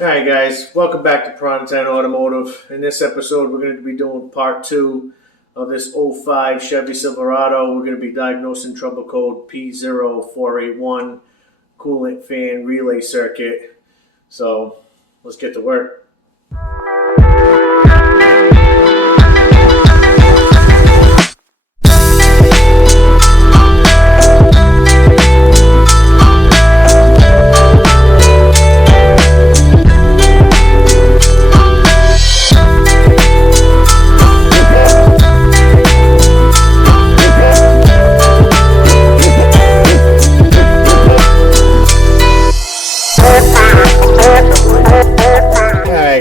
Alright guys, welcome back to Prime 10 Automotive. In this episode we're going to be doing part 2 of this '05 Chevy Silverado. We're going to be diagnosing trouble code P0481 coolant fan relay circuit. So let's get to work.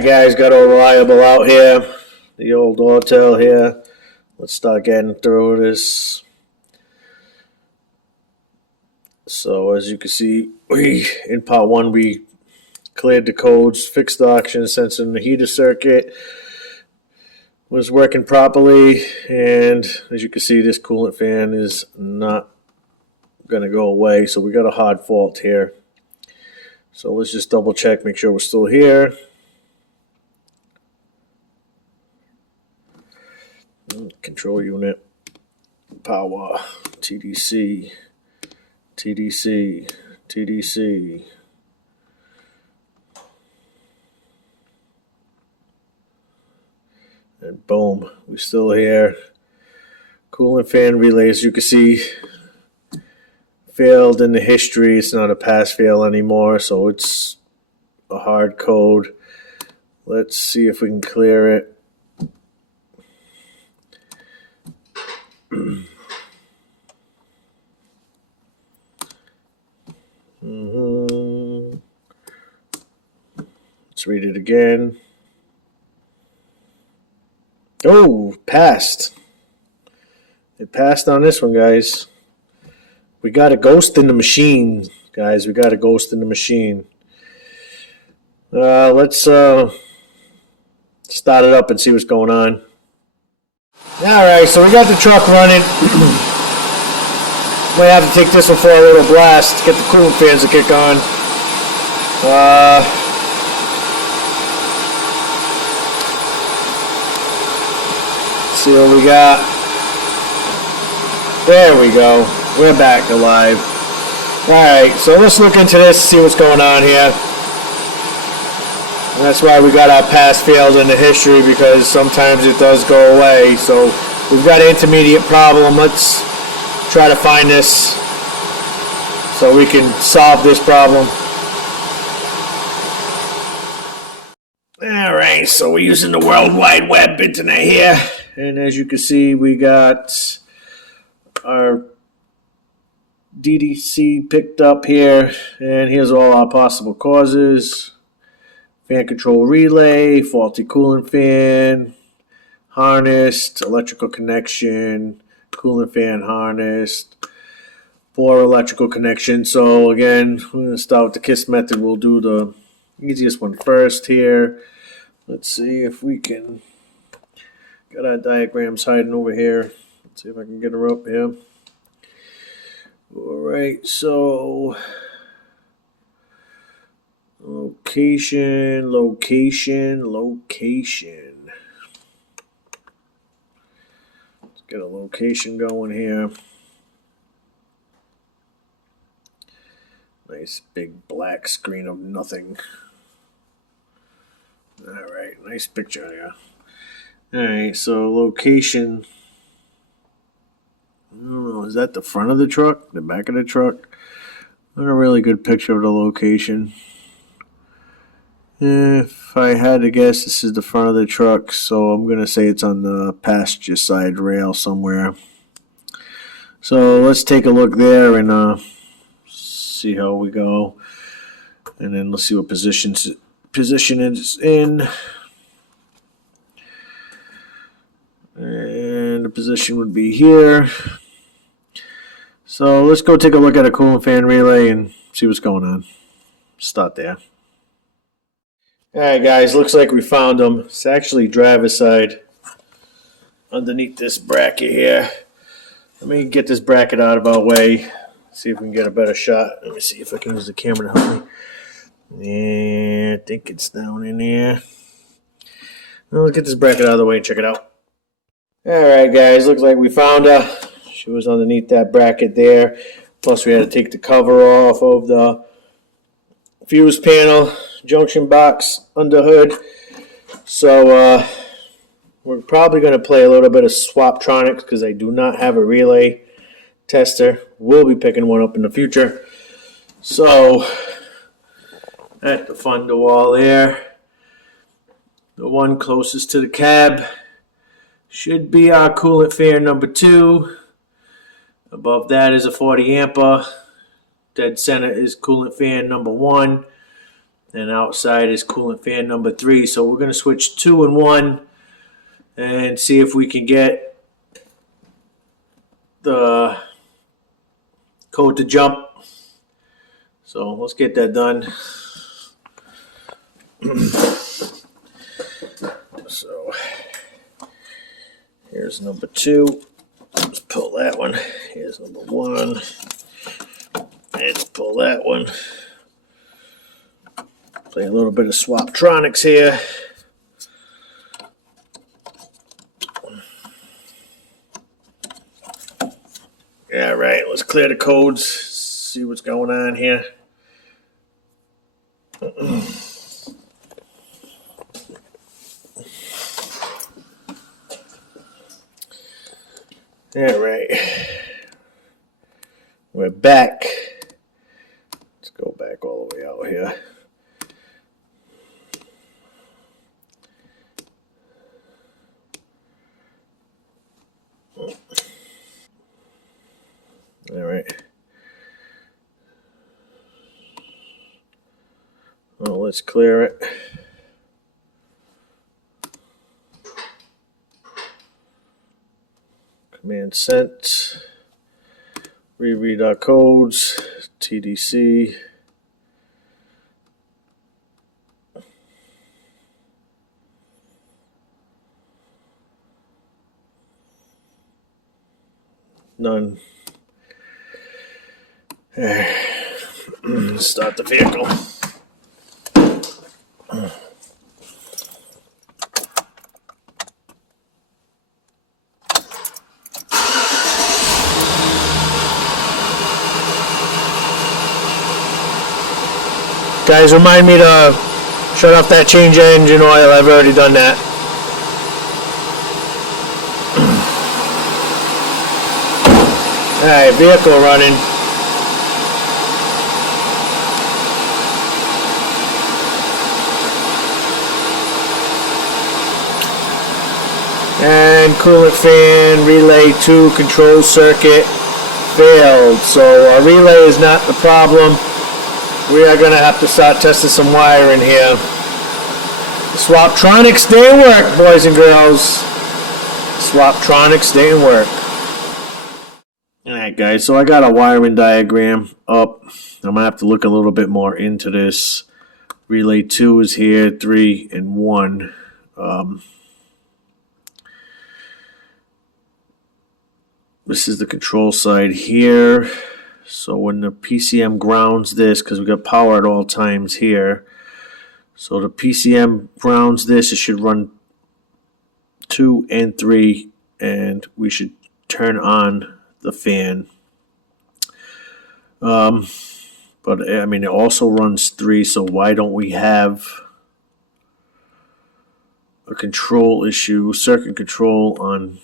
Guys, got all reliable out here. The old hotel here. Let's start getting through this. So as you can see, in part 1 we cleared the codes, fixed the oxygen sensor in the heater circuit, was working properly, and as you can see, this coolant fan is not going to go away, so we got a hard fault here. So let's just double check, make sure we're still here. Control unit, power, TDC, TDC, TDC. And boom, we're still here. Coolant fan relay, as you can see, failed in the history. It's not a pass fail anymore, so it's a hard code. Let's see if we can clear it. Let's read it again. Oh, passed. It passed on this one, guys. We got a ghost in the machine, guys. We got a ghost in the machine. Let's start it up and see what's going on. Alright, so we got the truck running. Might have to take this one for a little blast, get the coolant fans to kick on. Let's see what we got. There we go. We're back alive. Alright, so let's look into this, see what's going on here. And that's why we got our pass fails in the history, because sometimes it does go away. So we've got an intermediate problem. Let's try to find this so we can solve this problem. Alright, so we're using the World Wide Web internet here. And as you can see, we got our DDC picked up here. And here's all our possible causes. Fan control relay, faulty coolant fan, harnessed, electrical connection, coolant fan harnessed, poor electrical connection. So again, we're going to start with the KISS method. We'll do the easiest one first here. Let's see if we can get our diagrams hiding over here. Let's see if I can get her up here. Alright, so location, location, location. Let's get a location going here. Nice big black screen of nothing. Alright, nice picture here. Alright, so location. I don't know, is that the front of the truck? The back of the truck? Not a really good picture of the location. If I had to guess, this is the front of the truck, so I'm going to say it's on the passenger side rail somewhere. So let's take a look there and see how we go. And then let's see what position it's in. And the position would be here. So let's go take a look at a coolant fan relay and see what's going on. Start there. Alright guys, looks like we found them. It's actually driver's side underneath this bracket here. Let me get this bracket out of our way. See if we can get a better shot. Let me see if I can use the camera to help me. Yeah, I think it's down in here. Well, let's get this bracket out of the way and check it out. Alright guys, looks like we found her. She was underneath that bracket there. Plus we had to take the cover off of the fuse panel, junction box, under hood. So we're probably going to play a little bit of Swaptronics because I do not have a relay tester. We'll be picking one up in the future. So at the fun door wall there, the one closest to the cab should be our coolant fan number 2. Above that is a 40 ampere. Dead center is coolant fan number 1. And outside is coolant fan number 3. So we're going to switch 2 and 1 and see if we can get the code to jump. So let's get that done. So here's number 2. Let's pull that one. Here's number 1. Let's pull that one. Play a little bit of Swaptronics here. All right, let's clear the codes. See what's going on here. All right, we're back. Let's go back all the way out here. All right. Well, let's clear it. Command sent. Reread our codes. TDC. None. Start the vehicle. Guys, remind me to shut off that change engine oil. I've already done that. Alright, vehicle running. And coolant fan relay 2 control circuit failed. So our relay is not the problem. We are going to have to start testing some wiring here. Swaptronics didn't work, boys and girls. Swaptronics didn't work. Alright guys, so I got a wiring diagram up. I'm going to have to look a little bit more into this. Relay 2 is here, 3 and 1. This is the control side here. So when the PCM grounds this, because we got power at all times here. So the PCM grounds this, it should run 2 and 3, and we should turn on the fan. But I mean, it also runs 3, so why don't we have a control issue, circuit control on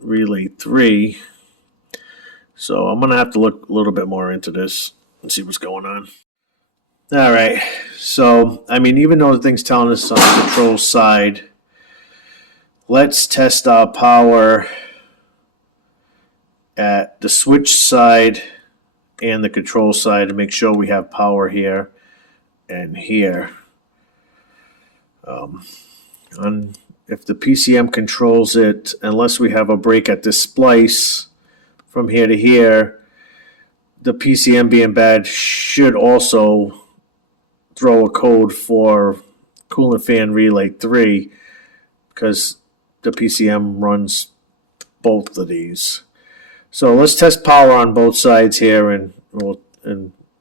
relay 3? So I'm going to have to look a little bit more into this and see what's going on. All right. So, I mean, even though the thing's telling us on the control side, let's test our power at the switch side and the control side to make sure we have power here and here. If the PCM controls it, unless we have a break at this splice, from here to here, the PCM being bad should also throw a code for coolant fan relay 3 because the PCM runs both of these. So let's test power on both sides here and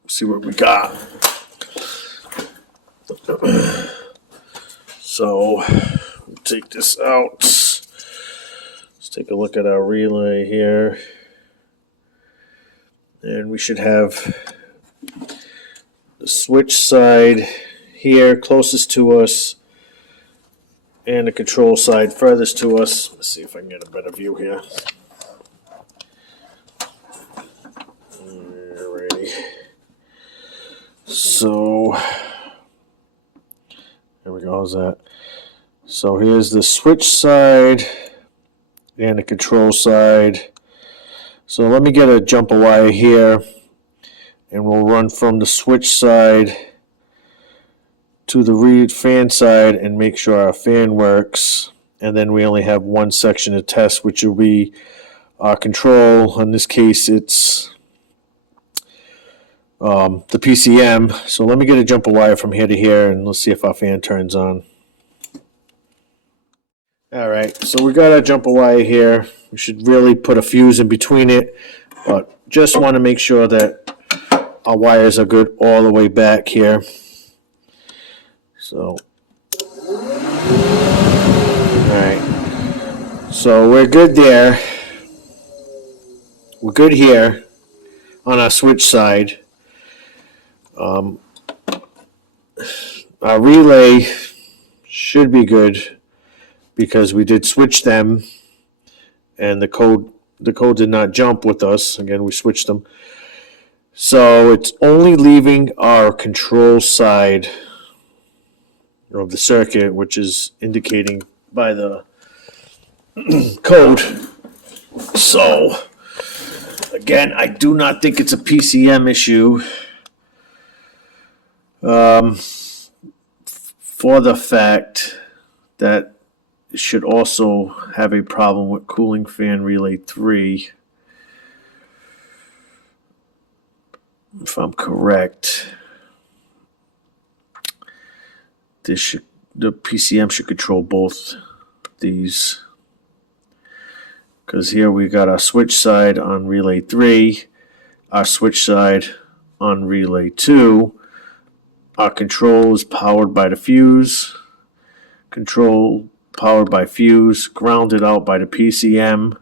see what we got. So take this out. Let's take a look at our relay here. And we should have the switch side here closest to us and the control side furthest to us. Let's see if I can get a better view here. Alrighty. So there we go. How's that? So here's the switch side and the control side. So let me get a jumper wire here, and we'll run from the switch side to the fan side and make sure our fan works. And then we only have one section to test, which will be our control. In this case, it's the PCM. So let me get a jumper wire from here to here, and let's see if our fan turns on. All right, so we got our jumper wire here. We should really put a fuse in between it, but just want to make sure that our wires are good all the way back here. So, all right, so we're good there. We're good here on our switch side. Our relay should be good because we did switch them, and the code did not jump with us. Again, we switched them. So it's only leaving our control side of the circuit, which is indicating by the code. So again, I do not think it's a PCM issue. For the fact that it should also have a problem with cooling fan relay 3. If I'm correct, the PCM should control both these. Because here we got our switch side on relay 3, our switch side on relay 2. Our control is powered by the fuse. Control powered by fuse, grounded out by the PCM.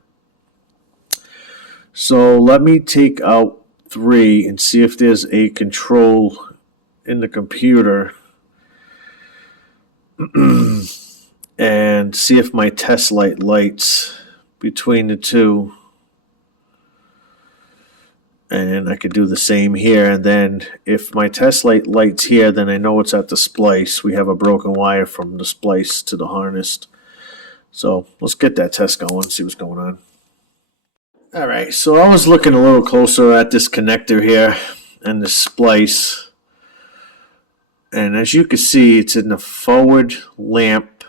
So let me take out 3 and see if there's a control in the computer and see if my test light lights between the two. And I could do the same here, and then if my test light lights here, then I know it's at the splice. We have a broken wire from the splice to the harness. So let's get that test going and see what's going on. All right, so I was looking a little closer at this connector here and the splice. And as you can see, it's in the forward lamp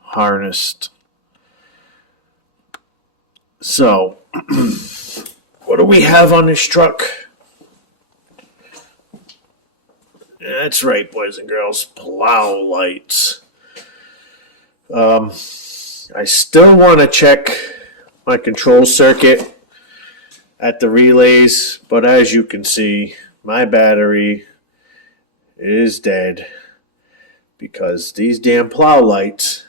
harnessed. So what do we have on this truck? That's right, boys and girls, plow lights. I still want to check my control circuit at the relays, but as you can see, my battery is dead because these damn plow lights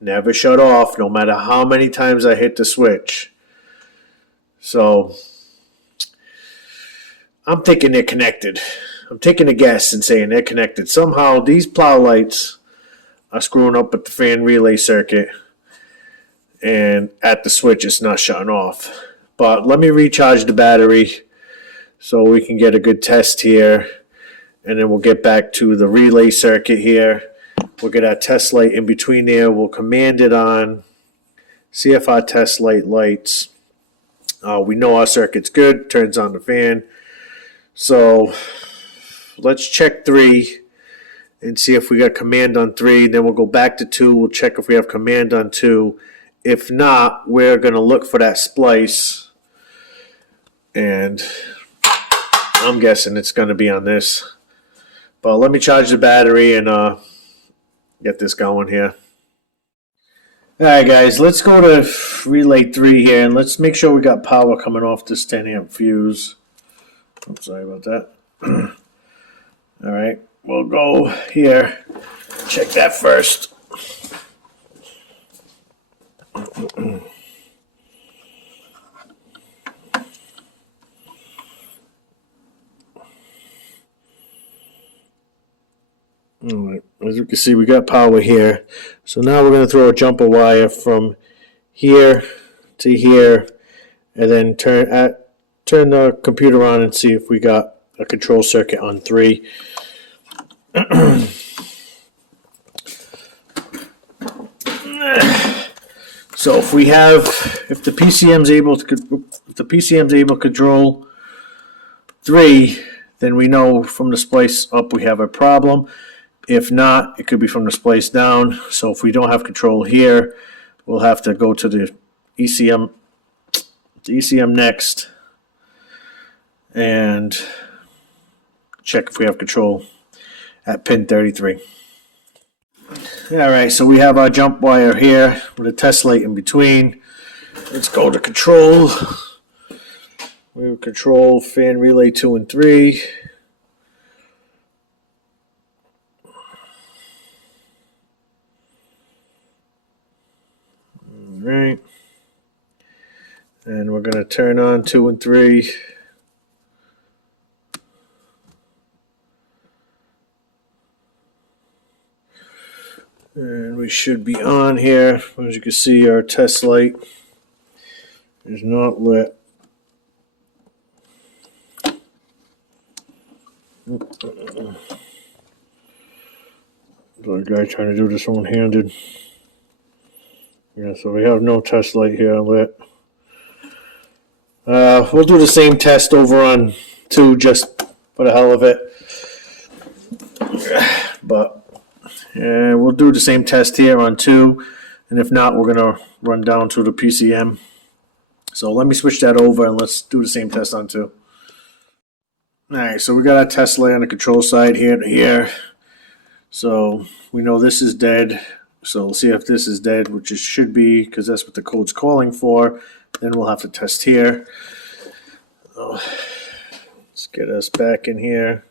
never shut off no matter how many times I hit the switch. So I'm thinking they're connected. I'm taking a guess and saying they're connected. Somehow these plow lights are screwing up with the fan relay circuit, and at the switch it's not shutting off. But let me recharge the battery so we can get a good test here, and then we'll get back to the relay circuit here. We'll get our test light in between there. We'll command it on, see if our test light lights. We know our circuit's good, turns on the fan. So let's check 3 and see if we got command on 3. Then we'll go back to 2. We'll check if we have command on 2. If not, we're going to look for that splice. And I'm guessing it's going to be on this. But let me charge the battery and get this going here. Alright guys, let's go to relay 3 here, and let's make sure we got power coming off this 10 amp fuse. I'm sorry about that. Alright, we'll go here, check that first. All right, as you can see, we got power here. So now we're going to throw a jumper wire from here to here, and then turn the computer on and see if we got a control circuit on 3. So if the PCM's able to control 3, then we know from the splice up we have a problem. If not, it could be from the splice down. So if we don't have control here, we'll have to go to the ECM next and check if we have control at pin 33. Alright, so we have our jump wire here with a test light in between. Let's go to control. We have control fan relay 2 and 3. Alright. And we're going to turn on 2 and 3. And we should be on here. As you can see, our test light is not lit. The guy trying to do this one-handed. Yeah, so we have no test light here lit. We'll do the same test over on 2 just for the hell of it. But we'll do the same test here on 2, and if not, we're going to run down to the PCM. So let me switch that over and let's do the same test on 2. Alright, so we got our test light on the control side here to here. So we know this is dead. So we'll see if this is dead, which it should be, because that's what the code's calling for. Then we'll have to test here. So let's get us back in here.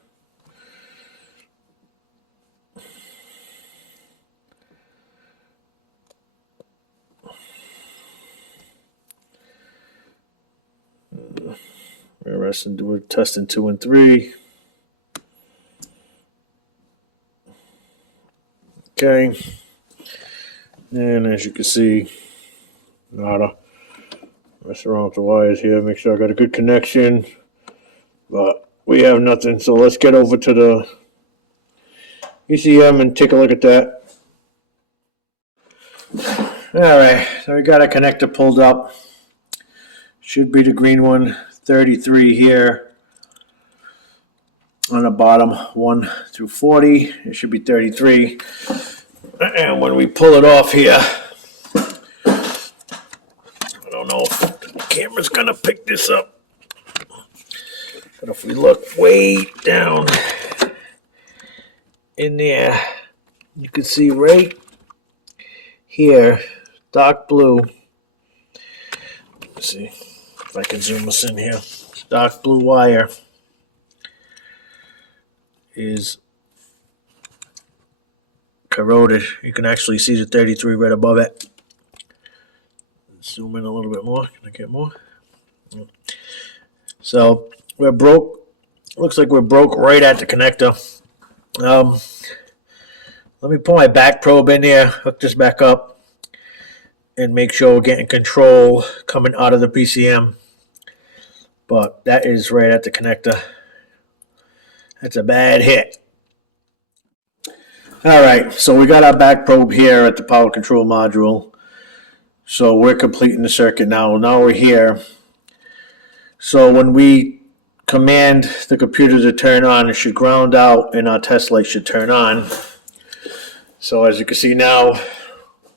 We're testing 2 and 3. Okay. And as you can see, nada. Mess around with the wires here, make sure I got a good connection. But we have nothing, so let's get over to the ECM and take a look at that. Alright, so we got a connector pulled up. Should be the green one, 33 here. On the bottom, 1 through 40. It should be 33. And when we pull it off here, I don't know if the camera's going to pick this up. But if we look way down in there, you can see right here, dark blue. Let's see if I can zoom us in here. Dark blue wire is corroded. You can actually see the 33 right above it. Zoom in a little bit more. Can I get more? So we're broke. Looks like we're broke right at the connector. Let me put my back probe in here, hook this back up, and make sure we're getting control coming out of the PCM. But that is right at the connector. That's a bad hit. Alright, so we got our back probe here at the power control module. So we're completing the circuit now. Now we're here. So when we command the computer to turn on, it should ground out and our test light should turn on. So as you can see now,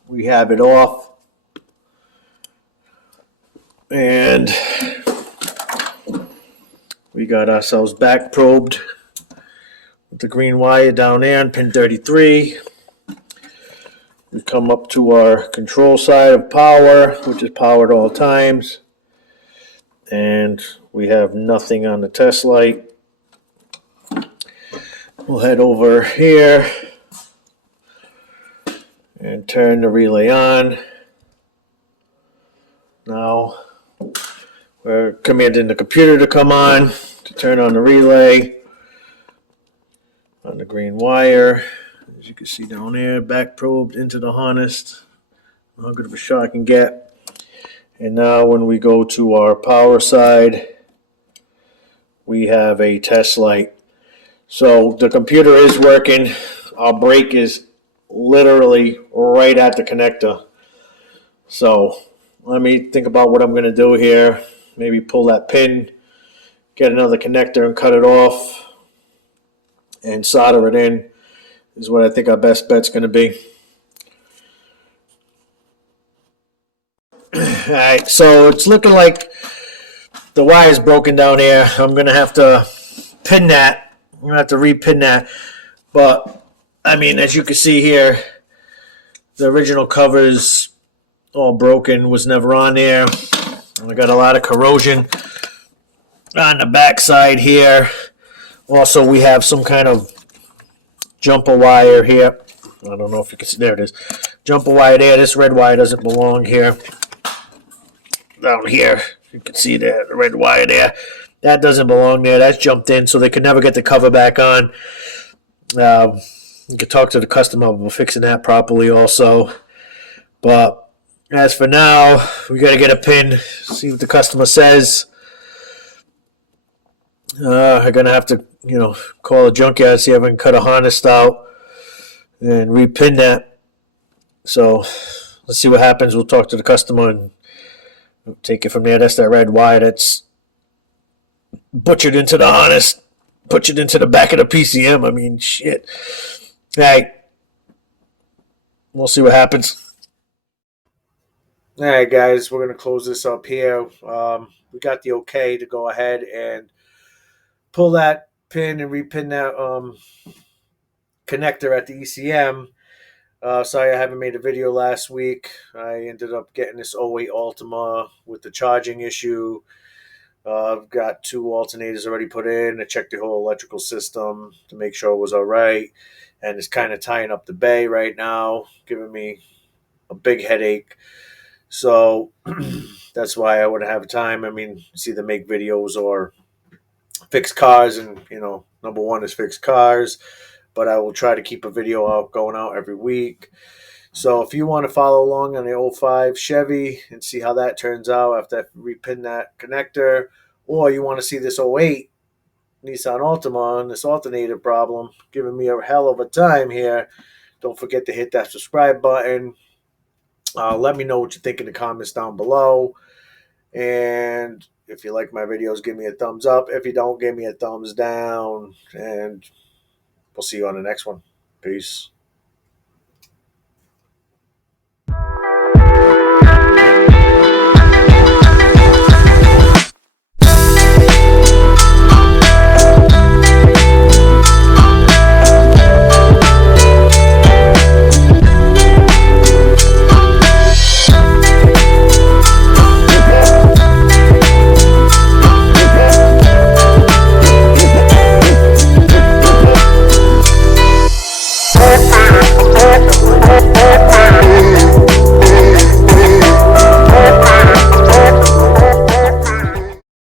we have it off. And we got ourselves back probed with the green wire down there on pin 33. We come up to our control side of power, which is powered all times. And we have nothing on the test light. We'll head over here and turn the relay on. Now we're commanding the computer to come on to turn on the relay on the green wire. As you can see down there, back probed into the harness. How good of a shot I can get. And now when we go to our power side, we have a test light. So the computer is working. Our brake is literally right at the connector. So let me think about what I'm going to do here. Maybe pull that pin, get another connector and cut it off and solder it in is what I think our best bet's going to be. Alright, so it's looking like the wire is broken down here. I'm going to have to pin that. I'm going to have to repin that. But, I mean, as you can see here, the original cover's all broken, was never on there. I got a lot of corrosion on the back side here. Also, we have some kind of jumper wire here. I don't know if you can see. There it is. Jumper wire there. This red wire doesn't belong here. Down here, you can see the red wire there. That doesn't belong there. That's jumped in, so they could never get the cover back on. You could talk to the customer about fixing that properly also. But as for now, we got to get a pin, see what the customer says. I'm going to have to, call a junkyard, see if I can cut a harness out and repin that. So let's see what happens. We'll talk to the customer and take it from there. That's that red wire that's butchered into the harness, butchered into the back of the PCM. I mean, shit. Hey, we'll see what happens. All right, guys, we're going to close this up here. We got the okay to go ahead and pull that pin and repin that connector at the ECM. Sorry I haven't made a video last week. I ended up getting this 08 Altima with the charging issue. I've got 2 alternators already put in. I checked the whole electrical system to make sure it was all right. And it's kind of tying up the bay right now, giving me a big headache. So that's why I wouldn't have time. I mean, it's either make videos or fix cars. And, number one is fix cars. But I will try to keep a video going out every week. So if you want to follow along on the 05 Chevy and see how that turns out after I repin that connector, or you want to see this 08 Nissan Altima and this alternator problem giving me a hell of a time here, don't forget to hit that subscribe button. Let me know what you think in the comments down below. And if you like my videos, give me a thumbs up. If you don't, give me a thumbs down. And we'll see you on the next one. Peace.